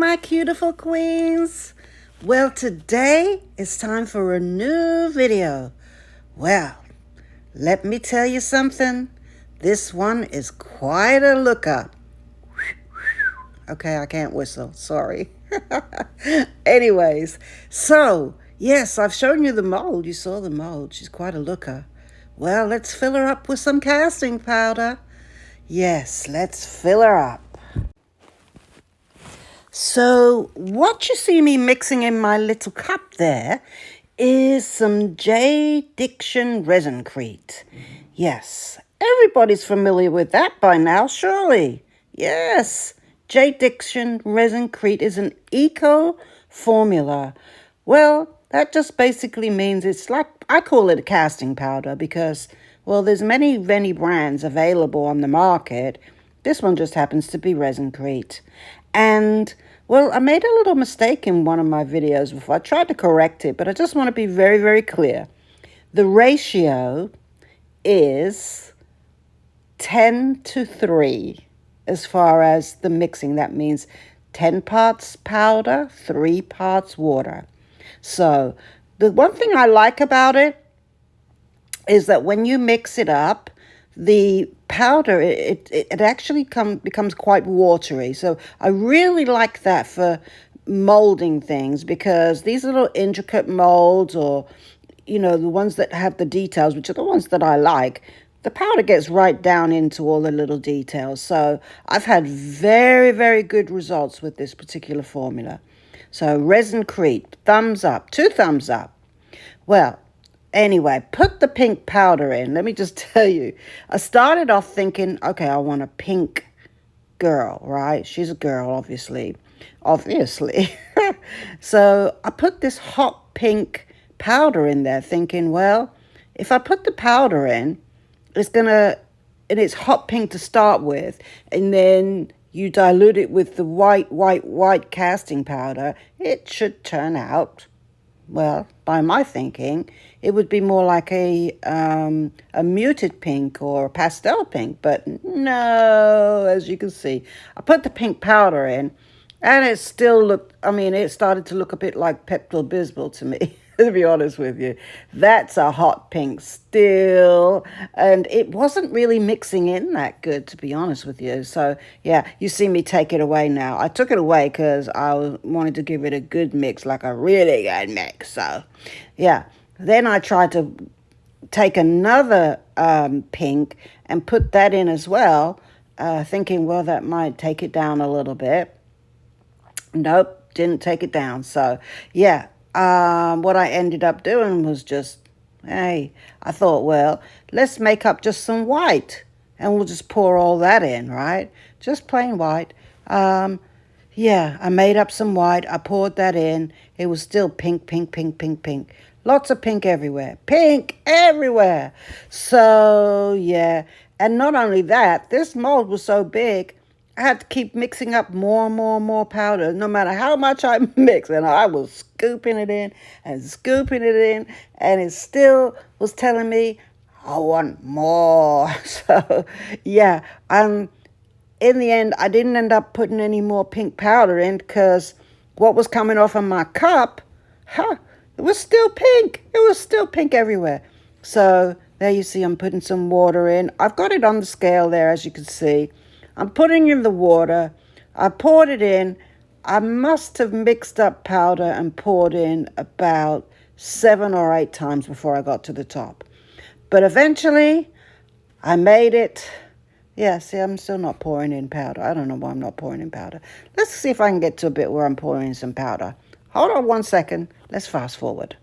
my beautiful queens. Well, today it's time for a new video. Well, let me tell you something. This one is quite a looker. Okay, I can't whistle. Sorry. Anyways, so yes, I've shown you the mold. You saw the mold. She's quite a looker. Well, let's fill her up with some casting powder. Yes, let's fill her up. So what you see me mixing in my little cup there is some J. Diction Resin-Crete. Yes, everybody's familiar with that by now, surely. Yes, J. Diction Resin-Crete is an eco formula. Well, that just basically means it's like, I call it a casting powder because, well, there's many brands available on the market. This one just happens to be Resin-Crete. And, well, I made a little mistake in one of my videos before. I tried to correct it, but I just want to be very, very clear. The ratio is 10:3 as far as the mixing. That means 10 parts powder, 3 parts water. So the one thing I like about it is that when you mix it up, the powder, it actually becomes quite watery. So I really like that for molding things, because these little intricate molds, or, you know, the ones that have the details, which are the ones that I like, the powder gets right down into all the little details. So I've had very, very good results with this particular formula. So Resin-Crete, thumbs up, 2 thumbs up. Well, anyway, put the pink powder in. Let me just tell you, I started off thinking, okay, I want a pink girl, right? She's a girl, obviously. So I put this hot pink powder in there thinking, well, if I put the powder in, and it's hot pink to start with, and then you dilute it with the white casting powder, it should turn out, well, by my thinking, it would be more like a muted pink or a pastel pink. But no, as you can see, I put the pink powder in, and it still looked, it started to look a bit like Pepto-Bismol to me, to be honest with you. That's a hot pink still, and it wasn't really mixing in that good, to be honest with you. So, yeah, you see me take it away now. I took it away because I wanted to give it a good mix, like a really good mix. So, yeah. Then I tried to take another pink and put that in as well, thinking, well, that might take it down a little bit. Nope, didn't take it down. So, yeah, what I ended up doing was just, hey, I thought, well, let's make up just some white, and we'll just pour all that in, right? Just plain white. Yeah, I made up some white. I poured that in. It was still pink, pink, pink, pink, pink. Lots of pink everywhere. Pink everywhere. So, yeah. And not only that, this mold was so big, I had to keep mixing up more and more and more powder, no matter how much I mix. And I was scooping it in and scooping it in, and it still was telling me, I want more. So, yeah. In the end, I didn't end up putting any more pink powder in, because what was coming off of my cup, it was still pink. It was still pink everywhere. So there you see I'm putting some water in. I've got it on the scale there, as you can see. I'm putting in the water. I poured it in. I must have mixed up powder and poured in about 7 or 8 times before I got to the top. But eventually, I made it. Yeah, see, I'm still not pouring in powder. I don't know why I'm not pouring in powder. Let's see if I can get to a bit where I'm pouring in some powder. Hold on 1 second. Let's fast forward.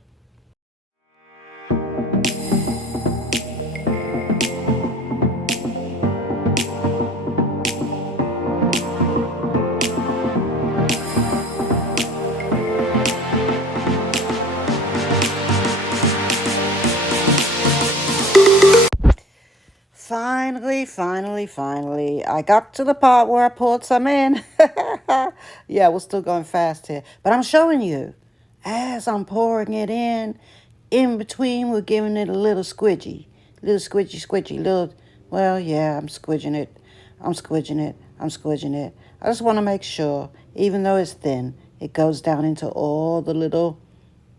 Finally, I got to the part where I poured some in. Yeah, we're still going fast here. But I'm showing you, as I'm pouring it in between, we're giving it a little squidgy. Well, yeah, I'm squidging it. I just want to make sure even though it's thin, it goes down into all the little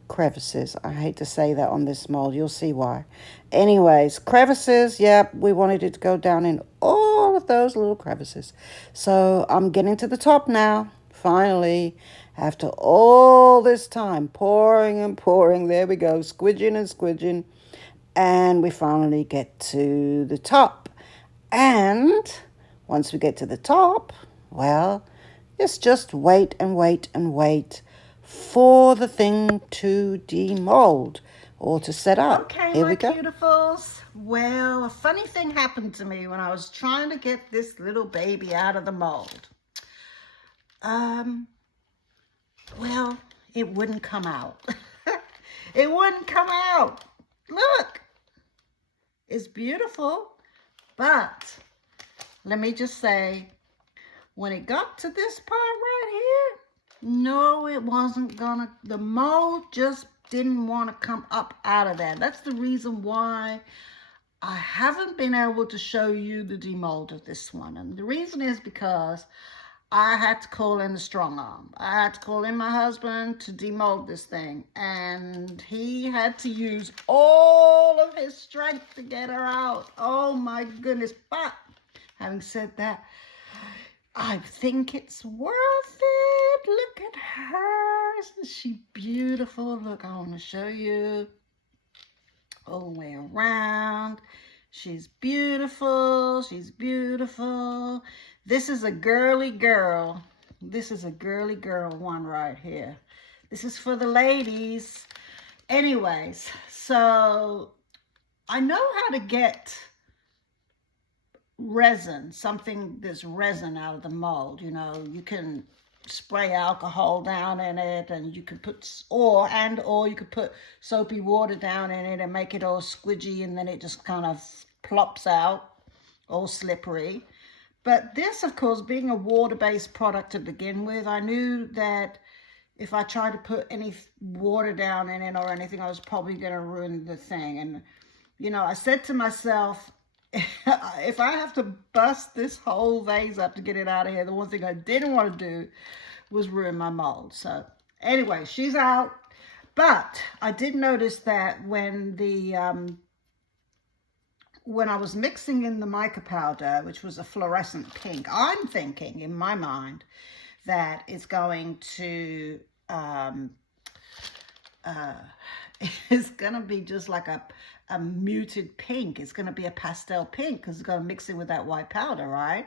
crevices. I hate to say that on this mold. You'll see why. Anyways, crevices. Yep, we wanted it to go down in all of those little crevices. So I'm getting to the top now. Finally, after all this time, pouring and pouring. There we go, squidging and squidging. And we finally get to the top. And once we get to the top, well, it's just wait and wait and wait for the thing to demold or to set up. Okay, Here my we go. beautifuls. Well, a funny thing happened to me when I was trying to get this little baby out of the mold. Well, it wouldn't come out. It wouldn't come out. Look, it's beautiful, but let me just say, when it got to this part right here, no, it wasn't gonna, the mold just didn't want to come up out of there. That's the reason why I haven't been able to show you the demold of this one. And the reason is because I had to call in the strong arm. I had to call in my husband to demold this thing. And he had to use all of his strength to get her out. Oh my goodness. But having said that, I think it's worth it. Look at her. Isn't she beautiful? Look, I want to show you all the way around. She's beautiful. She's beautiful. This is a girly girl. This is a girly girl one right here. This is for the ladies. Anyways, so I know how to get resin, something that's resin out of the mold. You know, you can spray alcohol down in it, and you could put, or you could put soapy water down in it and make it all squidgy, and then it just kind of plops out, all slippery. But this, of course, being a water-based product to begin with, I knew that if I tried to put any water down in it or anything, I was probably going to ruin the thing. And, you know, I said to myself, if I have to bust this whole vase up to get it out of here, the one thing I didn't want to do was ruin my mold. So anyway, she's out. But I did notice that when I was mixing in the mica powder, which was a fluorescent pink, I'm thinking in my mind that it's going to it's going to be just like a muted pink. It's going to be a pastel pink because it's going to mix in with that white powder, right?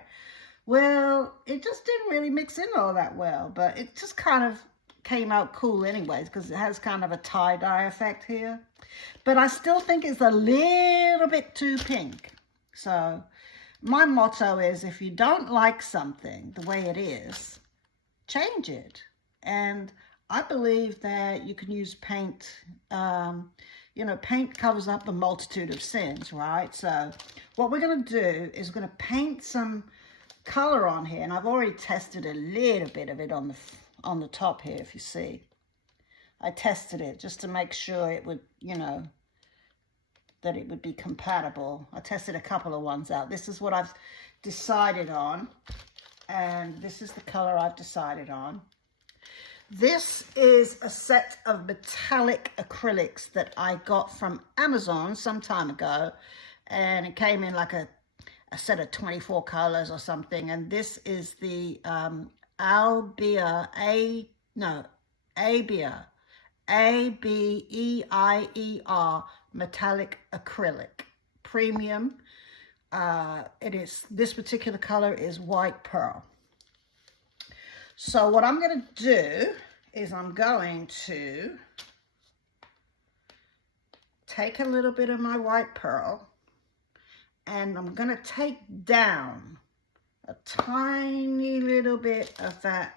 Well, it just didn't really mix in all that well, but it just kind of came out cool anyways because it has kind of a tie-dye effect here. But I still think it's a little bit too pink. So my motto is, if you don't like something the way it is, change it. And I believe that you can use paint. You know, paint covers up a multitude of sins, right? So what we're going to do is we're going to paint some color on here. And I've already tested a little bit of it on the top here, if you see. I tested it just to make sure it would, you know, that it would be compatible. I tested a couple of ones out. This is what I've decided on. And this is the color I've decided on. This is a set of metallic acrylics that I got from Amazon some time ago. And it came in like a set of 24 colors or something. And this is the Albea, A-B-E-I-E-R metallic acrylic premium. This particular color is white pearl. So what I'm going to do is I'm going to take a little bit of my white pearl and I'm going to take down a tiny little bit of that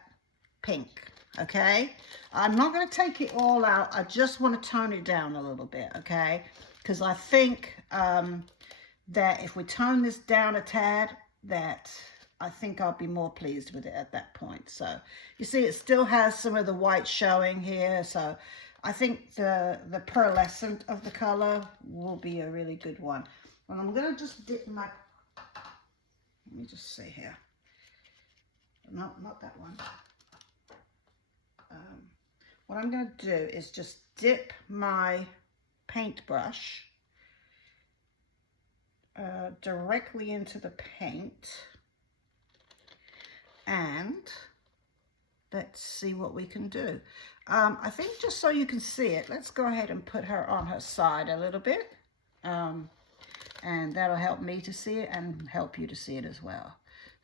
pink. Okay, I'm not going to take it all out. I just want to tone it down a little bit, okay? Because I think that if we tone this down a tad, that I think I'll be more pleased with it at that point. So you see, it still has some of the white showing here. So I think the pearlescent of the color will be a really good one. And I'm going to just dip my, let me just see here. No, not that one. what I'm going to do is just dip my paintbrush directly into the paint, and let's see what we can do. I think just so you can see it, let's go ahead and put her on her side a little bit, and that'll help me to see it and help you to see it as well.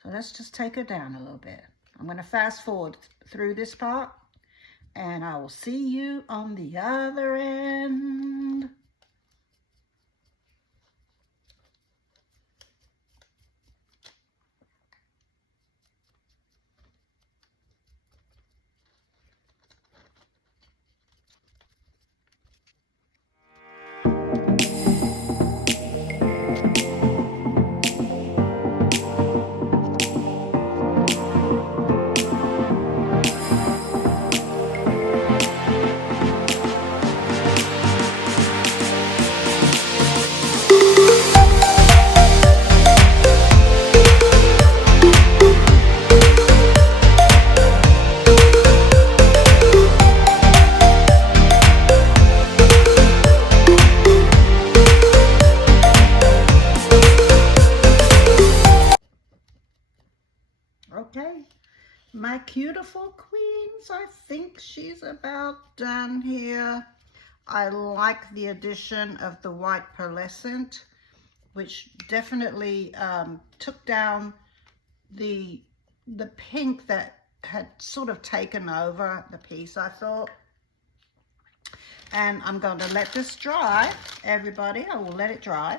So let's just take her down a little bit. I'm going to fast forward through this part, and I will see you on the other end. Okay, my beautiful queens, I think she's about done here. I like the addition of the white pearlescent, which definitely took down the pink that had sort of taken over the piece, I thought. And I'm going to let this dry, everybody. I will let it dry,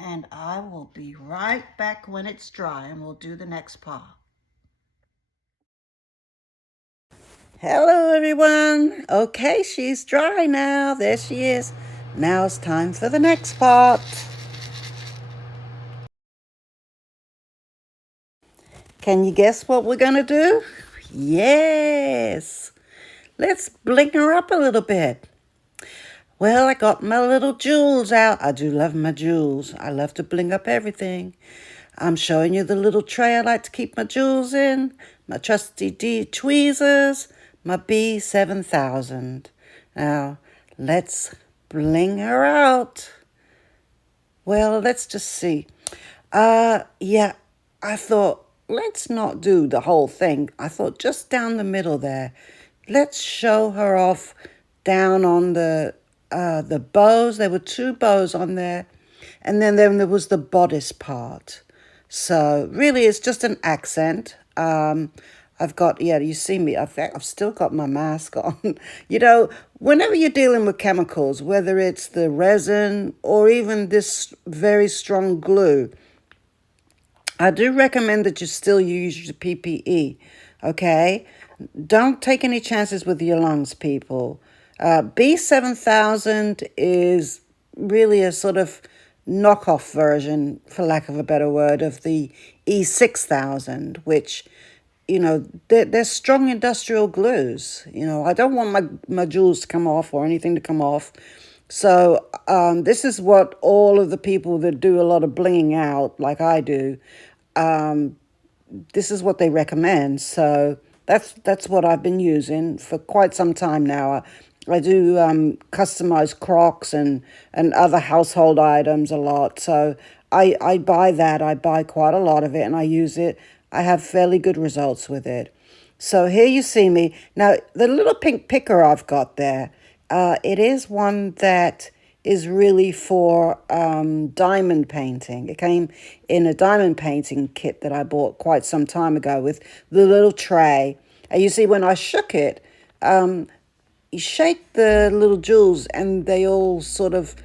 and I will be right back when it's dry, and we'll do the next part. Hello, everyone. Okay, she's dry now. There she is. Now it's time for the next part. Can you guess what we're going to do? Yes. Let's bling her up a little bit. Well, I got my little jewels out. I do love my jewels. I love to bling up everything. I'm showing you the little tray I like to keep my jewels in. My trusty D tweezers. My B7000. Now, let's bling her out. Well, let's just see. Yeah, I thought, let's not do the whole thing. I thought just down the middle there. Let's show her off down on the bows. There were 2 bows on there. And then there was the bodice part. So really it's just an accent. I've got, yeah, you see me, I've still got my mask on. You know, whenever you're dealing with chemicals, whether it's the resin or even this very strong glue, I do recommend that you still use your PPE, okay? Don't take any chances with your lungs, people. B7000 is really a sort of knockoff version, for lack of a better word, of the E6000, which, you know, they're strong industrial glues. You know, I don't want my jewels to come off or anything to come off. So this is what all of the people that do a lot of blinging out, like I do, this is what they recommend. So that's what I've been using for quite some time now. I do customize Crocs and other household items a lot. So I buy that. I buy quite a lot of it and I use it. I have fairly good results with it. So here you see me. Now, the little pink picker I've got there, it is one that is really for diamond painting. It came in a diamond painting kit that I bought quite some time ago with the little tray. And you see when I shook it, you shake the little jewels and they all sort of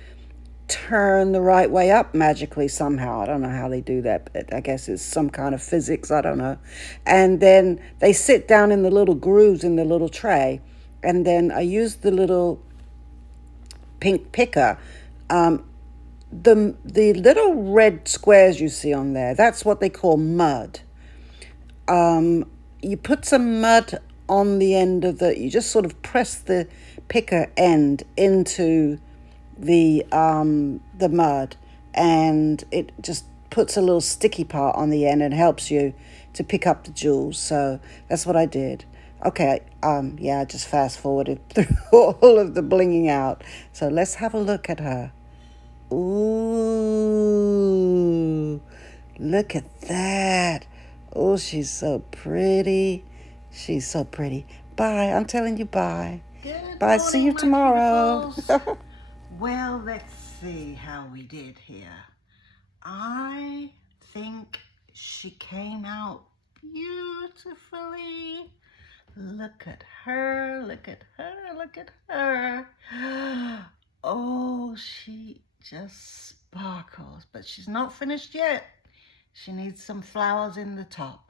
turn the right way up magically somehow. I don't know how they do that, but I guess it's some kind of physics. I don't know. And then they sit down in the little grooves in the little tray. And then I use the little pink picker. The little red squares you see on there, that's what they call mud. You put some mud on the end of you just sort of press the picker end into the mud, and it just puts a little sticky part on the end and helps you to pick up the jewels. So that's what I did. Okay, yeah, I just fast forwarded through all of the blinging out. So let's have a look at her. Ooh, look at that. Oh, she's so pretty. She's so pretty. Bye. I'm telling you bye. Good Bye. See you morning, my tomorrow. beautifuls. Well, let's see how we did here. I think she came out beautifully. Look at her, look at her, look at her. Oh, she just sparkles, but she's not finished yet. She needs some flowers in the top.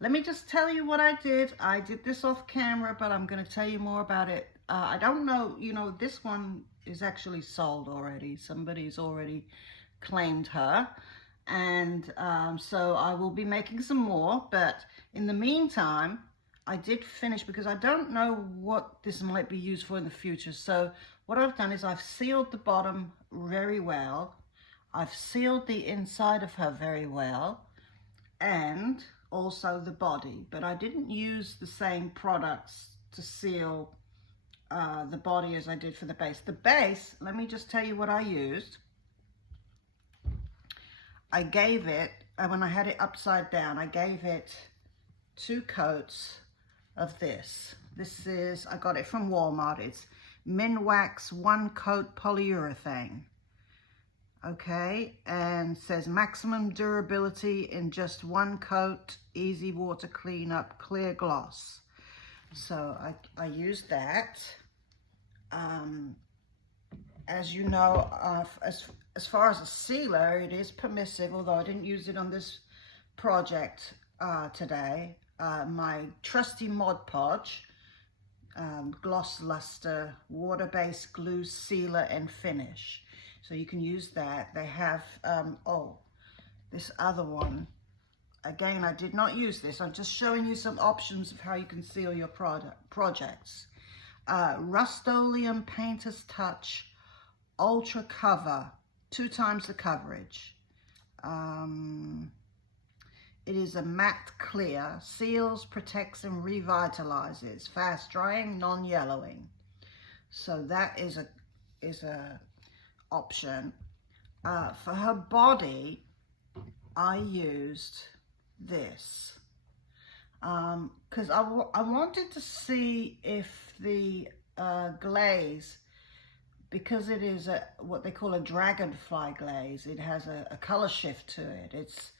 Let me just tell you what I did. I did this off camera, but I'm going to tell you more about it. I don't know, this one is actually sold already. Somebody's already claimed her. And so I will be making some more. But in the meantime, I did finish because I don't know what this might be used for in the future. So what I've done is I've sealed the bottom very well. I've sealed the inside of her very well, and also the body, but I didn't use the same products to seal the body as I did for the base. The base, let me just tell you what I used. I gave it, when I had it upside down, I gave it 2 coats of this. This is, I got it from Walmart. It's Minwax 1 coat polyurethane. Okay, and says maximum durability in just 1 coat, easy water cleanup, clear gloss. So I used that. As you know, as far as a sealer, it is permissive, although I didn't use it on this project today. My trusty Mod Podge gloss luster water-based glue sealer and finish. So you can use that. They have, this other one. Again, I did not use this. I'm just showing you some options of how you can seal your projects. Rust-Oleum Painter's Touch Ultra Cover, 2 times the coverage. It is a matte clear, seals, protects, and revitalizes. Fast drying, non-yellowing. So that is a option. For her body, I used this because I wanted to see if the glaze, because it is what they call a dragonfly glaze, it has a color shift to it. It's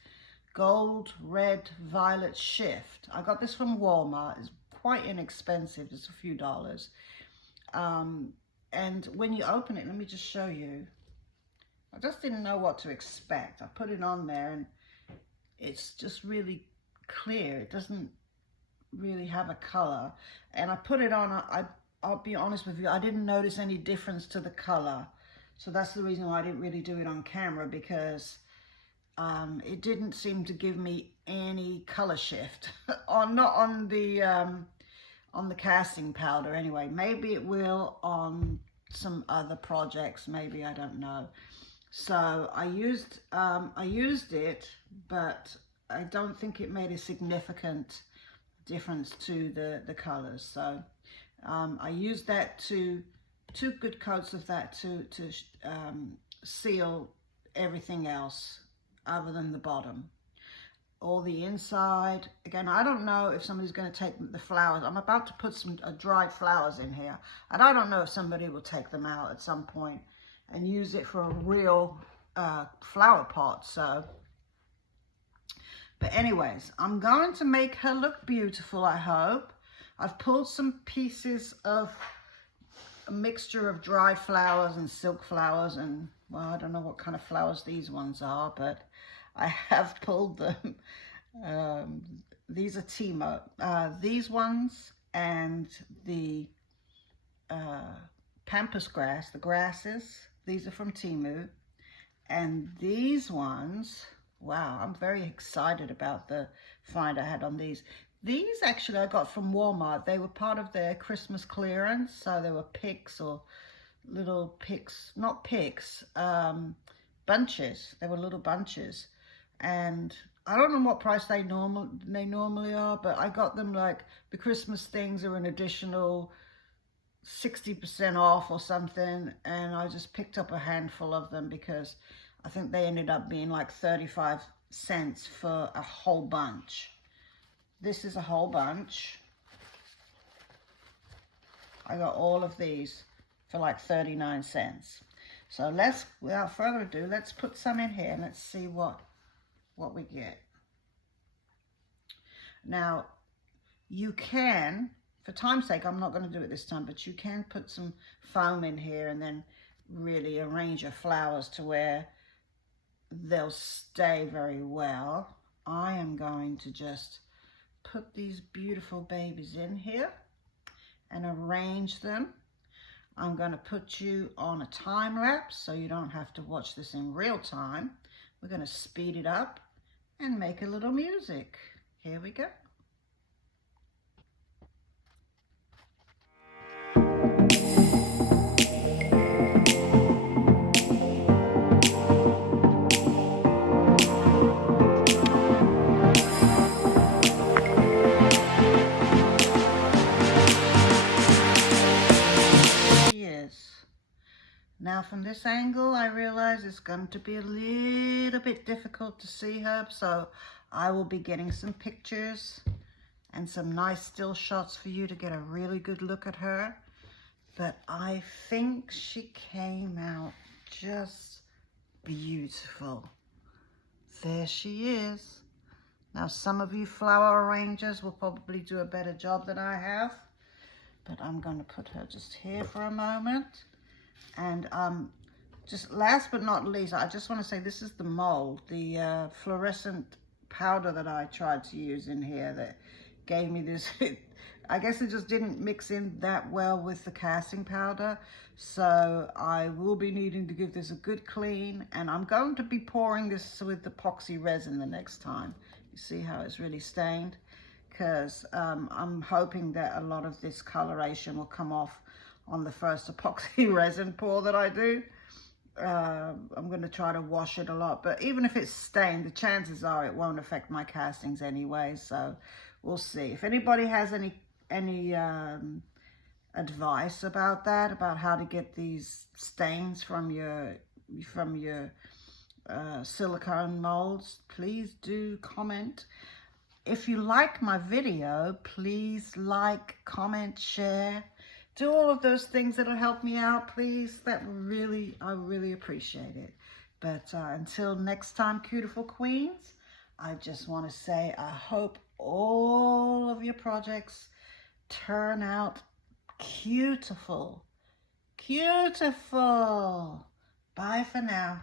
gold, red, violet shift. I got this from Walmart. It's quite inexpensive, it's a few dollars. And when you open it, let me just show you. I just didn't know what to expect. I put it on there and it's just really clear. It doesn't really have a color. And I put it on, I'll be honest with you, I didn't notice any difference to the color. So that's the reason why I didn't really do it on camera, because it didn't seem to give me any color shift, not on the casting powder anyway. Maybe it will on some other projects, maybe, I don't know. So I used it, but I don't think it made a significant difference to the colors. So I used that 2 good coats of that to seal everything else other than the bottom. All the inside, again, I don't know if somebody's going to take the flowers. I'm about to put some dried flowers in here, and I don't know if somebody will take them out at some point and use it for a real flower pot. So, but anyways, I'm going to make her look beautiful, I hope. I've pulled some pieces of a mixture of dried flowers and silk flowers, and well, I don't know what kind of flowers these ones are, but I have pulled them. These are Timo. These ones and the pampas grass, the grasses, these are from Temu. And these ones, wow, I'm very excited about the find I had on these. These actually I got from Walmart. They were part of their Christmas clearance. So they were picks, or little picks, not picks, bunches. They were little bunches. And I don't know what price they normally are, but I got them like the Christmas things are an additional 60% off or something, and I just picked up a handful of them because I think they ended up being like 35 cents for a whole bunch. This is a whole bunch. I got all of these for like 39 cents. So let's, without further ado, let's put some in here and let's see what we get. Now, you can, for time's sake, I'm not going to do it this time, but you can put some foam in here and then really arrange your flowers to where they'll stay very well. I am going to just put these beautiful babies in here and arrange them. I'm going to put you on a time lapse so you don't have to watch this in real time. We're going to speed it up and make a little music. Here we go. Now from this angle, I realize it's going to be a little bit difficult to see her, so I will be getting some pictures and some nice still shots for you to get a really good look at her. But I think she came out just beautiful. There she is. Now some of you flower arrangers will probably do a better job than I have, but I'm going to put her just here for a moment. And just last but not least, I just want to say this is the Mould, the fluorescent powder that I tried to use in here that gave me this. I guess it just didn't mix in that well with the casting powder. So I will be needing to give this a good clean. And I'm going to be pouring this with epoxy resin the next time. You see how it's really stained? Because I'm hoping that a lot of this coloration will come off on the first epoxy resin pour that I do. I'm going to try to wash it a lot, but even if it's stained, the chances are it won't affect my castings anyway, so we'll see. If anybody has any advice about that, about how to get these stains from your silicone molds, please do comment. If you like my video, please like, comment, share. Do all of those things that'll help me out, please. I really appreciate it. But until next time, beautiful queens, I just want to say I hope all of your projects turn out beautiful. Beautiful. Bye for now.